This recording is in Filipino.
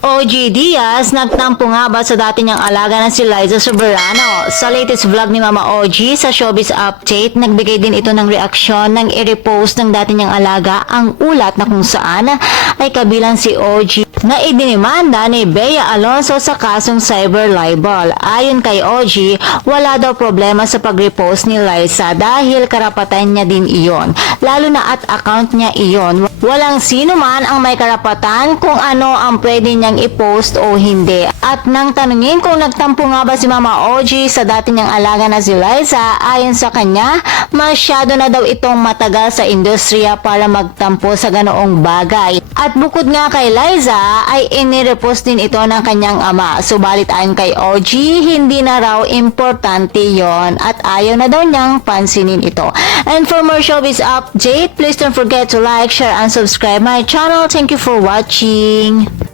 OG Diaz nagtampo nga ba sa dati niyang alaga na si Liza Soberano? Sa latest vlog ni Mama OG sa Showbiz Update, nagbigay din ito ng reaksyon nang i-repost ng dati niyang alaga ang ulat na kung saan ay kabilang si OG na idinimanda ni Bea Alonso sa kasong cyber libel. Ayon kay OG, wala daw problema sa pag-repost ni Liza dahil karapatan niya din iyon, lalo na at account niya iyon. Walang sino man ang may karapatan kung ano ang pwede niyang i-post o hindi. At nang tanungin kung nagtampo nga ba si Mama OG sa dati niyang alaga na si Liza, ayon sa kanya, masyado na daw itong matagal sa industriya para magtampo sa ganoong bagay. At bukod nga kay Liza, ay inirepost din ito ng kanyang ama. Subalit ayon kay OG, hindi na raw importante yon at ayaw na daw niyang pansinin ito. And for more showbiz update, please don't forget to like, share, and subscribe my channel. Thank you for watching.